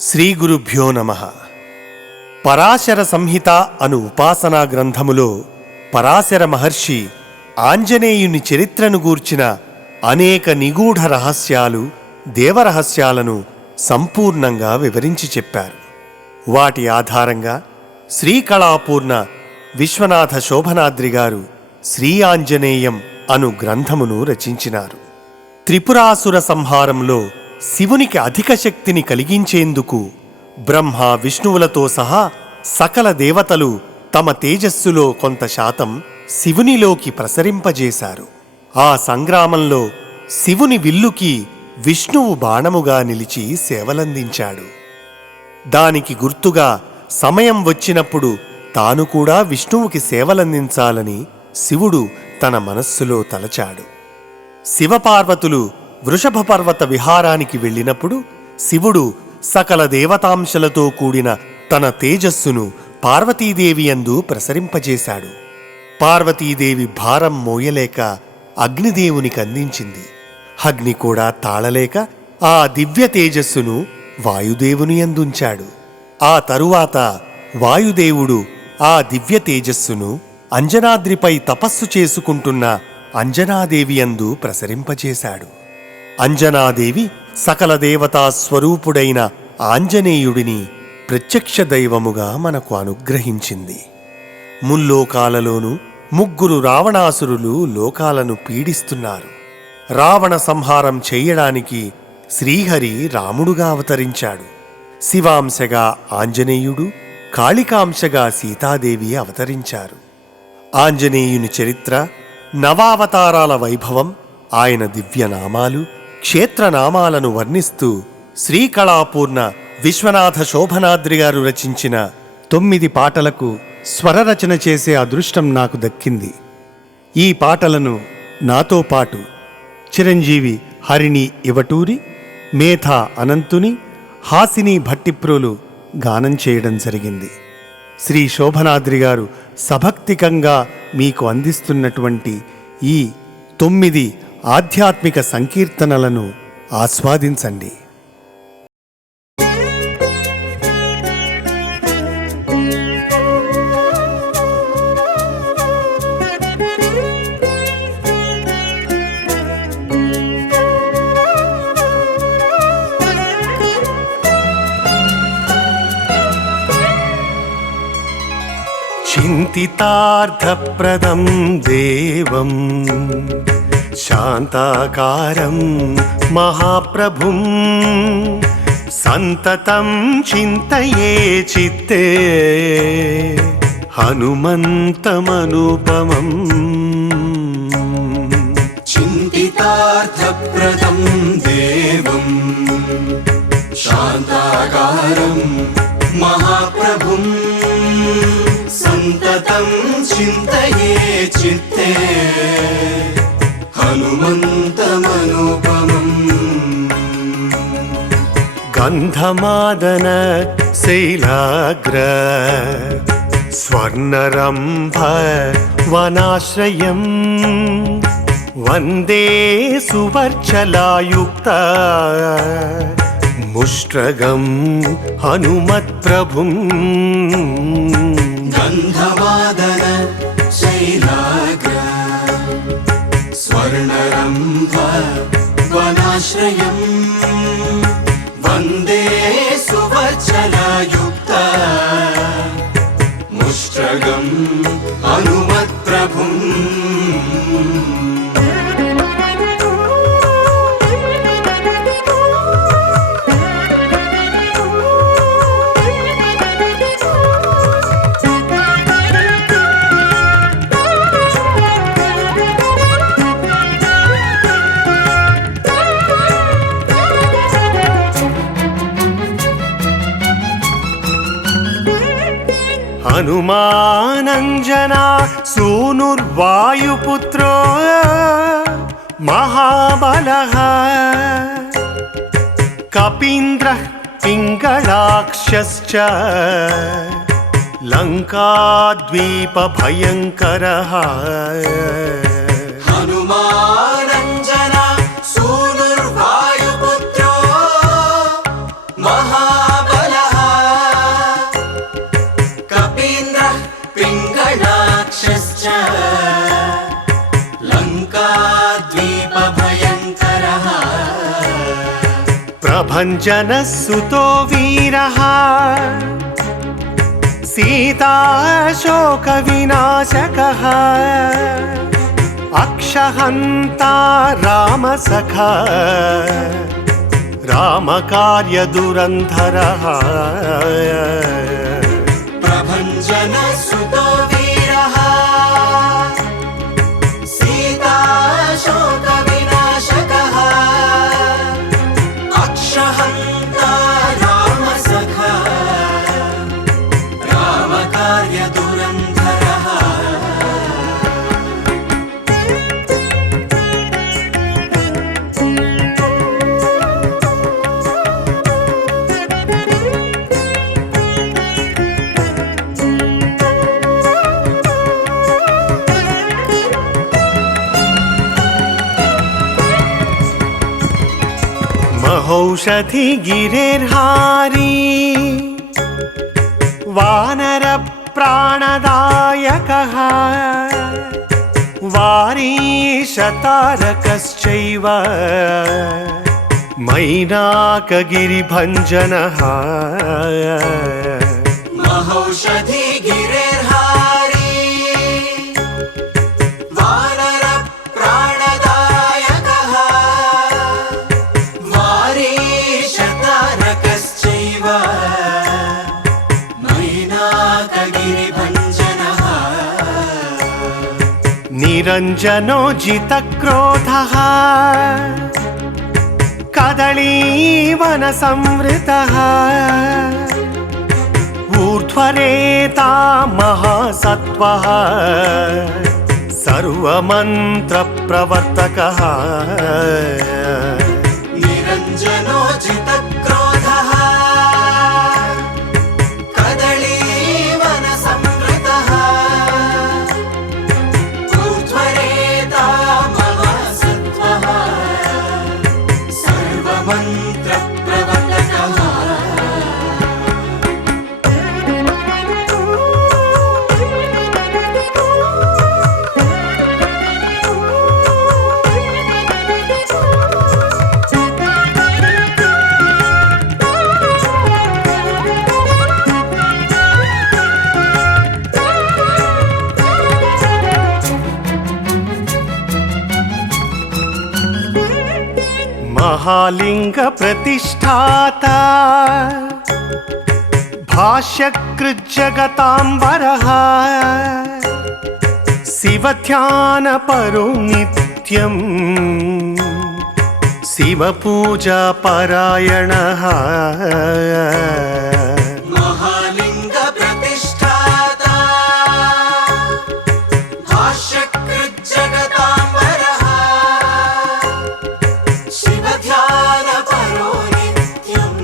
శ్రీ గురుభ్యో నమః. పరాశర సంహిత అను ఉపాసనా గ్రంథములో పరాశర మహర్షి ఆంజనేయుని చరిత్రను గూర్చిన అనేక నిగూఢ రహస్యాలు, దేవరహస్యాలను సంపూర్ణంగా వివరించి చెప్పారు. వాటి ఆధారంగా శ్రీకళాపూర్ణ విశ్వనాథ శోభనాద్రి గారు శ్రీ ఆంజనేయం అను గ్రంథమును రచించినారు. త్రిపురాసుర సంహారంలో శివునికి అధిక శక్తిని కలిగించేందుకు బ్రహ్మ, విష్ణువులతో సహా సకల దేవతలు తమ తేజస్సులో కొంత శాతం శివునిలోకి ప్రసరింపజేశారు. ఆ సంగ్రామంలో శివుని విల్లుకి విష్ణువు బాణముగా నిలిచి సేవలందించాడు. దానికి గుర్తుగా సమయం వచ్చినప్పుడు తాను కూడా విష్ణువుకి సేవలందించాలని శివుడు తన మనస్సులో తలచాడు. శివపార్వతులు వృషభ పర్వత విహారానికి వెళ్ళినప్పుడు శివుడు సకల దేవతాంశలతో కూడిన తన తేజస్సును పార్వతీదేవి యందు ప్రసరింపజేశాడు. పార్వతీదేవి భారం మోయలేక అగ్నిదేవునికి అందించింది. అగ్ని కూడా తాళలేక ఆ దివ్య తేజస్సును వాయుదేవుని యందుంచాడు. ఆ తరువాత వాయుదేవుడు ఆ దివ్య తేజస్సును అంజనాద్రిపై తపస్సు చేసుకుంటున్న అంజనాదేవి యందు ప్రసరింపజేశాడు. అంజనాదేవి సకల దేవతా స్వరూపుడైన ఆంజనేయుడిని ప్రత్యక్ష దైవముగా మనకు అనుగ్రహించింది. ముల్లోకాలలోనూ ముగ్గురు రావణాసురులు లోకాలను పీడిస్తున్నారు. రావణ సంహారం చేయడానికి శ్రీహరి రాముడుగా అవతరించాడు. శివాంశగా ఆంజనేయుడు, కాళికాంశగా సీతాదేవి అవతరించారు. ఆంజనేయుని చరిత్ర, నవావతారాల వైభవం, ఆయన దివ్యనామాలు, క్షేత్రనామాలను వర్ణిస్తూ శ్రీకళాపూర్ణ విశ్వనాథ శోభనాద్రి గారు రచించిన 9 పాటలకు స్వరరచన చేసే అదృష్టం నాకు దక్కింది. ఈ పాటలను నాతో పాటు చిరంజీవి హరిణి ఇవటూరి, మేధా అనంతుని, హాసిని భట్టిప్రోలు గానం చేయడం జరిగింది. శ్రీ శోభనాద్రి గారు సభక్తికంగా మీకు అందిస్తున్నటువంటి ఈ 9 ఆధ్యాత్మిక సంకీర్తనలను ఆస్వాదించండి. చింతితార్థప్రదం దేవం శాంతాకారం మహాప్రభుం సంతతం చింతయే చిత్తే హనుమంతమనుపమం. చింతితార్థప్రదం దేవం శాంతాకారం మహాప్రభుం సంతతం చింతయే చిత్తే హనుమంతమనుపమం. గంధమాదన శైలాగ్ర స్వర్ణరంభ వనాశ్రయం వందే సువర్చలాయుక్త ముష్ట్రగం హనుమత్ప్రభుం. గంధమాదన శైలాగ్ర స్వర్ణరంభ వనాశ్రయం వందే సువత్సలాయుక్త ముష్ట్రగం హనుమత్ప్రభుం. హనుమానంజనా సూనుర్వాయుపుత్రో మహాబలః కపీంద్రః పింగళాక్షశ్చ లంకాద్వీపభయంకరః. హనుమానంజనా సూనుర్వాయుపుత్రో మహాబలః ప్రభంజనः सुतो वीरः सीताशोकविनाशकः अक्षहन्ता रामसखा रामकार्यदुरन्धरः ప్రభంజన సుతో వీరః సీతాశోక వినాశకః అక్షహంతా రామసఖా రామకార్యదురంధరः महौषधि गिरिर्हारी वानर प्राणदायकः वारीशतारकश्चैव मैनाकगिरिभञ्जनः महौषधि गिरिर्हारी वानर प्राणदायकः वारीशतारकश्चैव मैनाकगिरिभञ्जनः निरञ्जनो जितक्रोधः कदलीवनसंवृतः ऊर्ध्वरेता महासत्त्वः सर्वमन्त्रप्रवर्तकः निरञ्जनो जितक्रोधः कदलीवनसंवृतः ऊर्ध्वरेता महासत्त्वः सर्वमन्त्रप्रवर्तकः महालिंग प्रतिष्ठाता भाष्यकृज्जगतांबरः शिवध्यानपरो नित्यं शिवपूजापरायणः महालिंग प्रतिष्ठाता भाष्यकृज्जगतांबरः शिवध्यानपरो नित्यं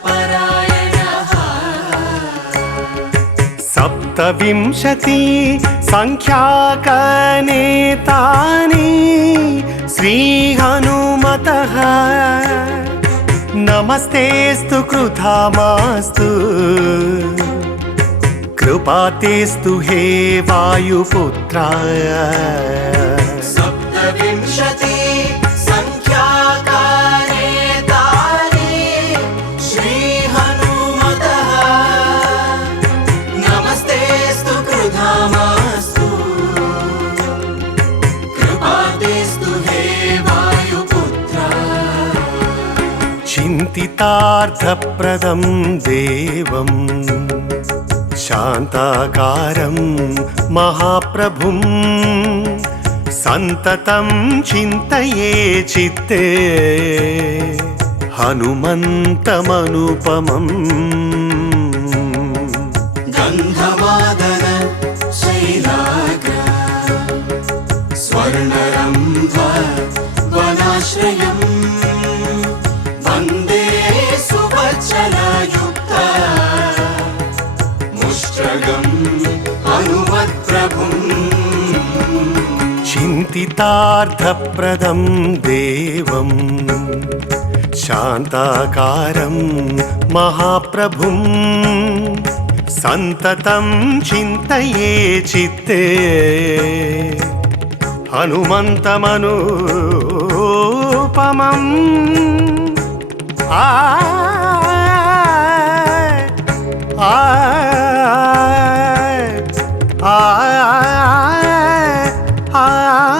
शिवपूजापरायणः सप्तविंशति संख्याकनेतानि श्रीहनुमतः नमस्तेस्तु कृतामास्तु कृपातेस्तु हे वायुपुत्राय सप्तविंशति संख्याकानेतानि श्रीहनुमतः नमस्तेस्तु कृधामास्तु कृपातेस्तु हे वायुपुत्र चिन्तितार्थप्रदं देवं शान्ताकारं महाप्रभुं सन्ततं चिन्तये चित्ते हनुमन्तमनुपमम् गन्धमादन शैलाग्र स्वर्णरम्भ वनाश्रयम् वन्दे सुवत्सलयुक्त मुष्ट्रगम् हनुमत्प्रभुम् चिन्तितार्थप्रदं देवं शान्ताकारं महाप्रभुं सन्ततं चिन्तये चित्ते हनुमन्तमनुपमम् అనుపమం ఆ ఆ ఆ ఆ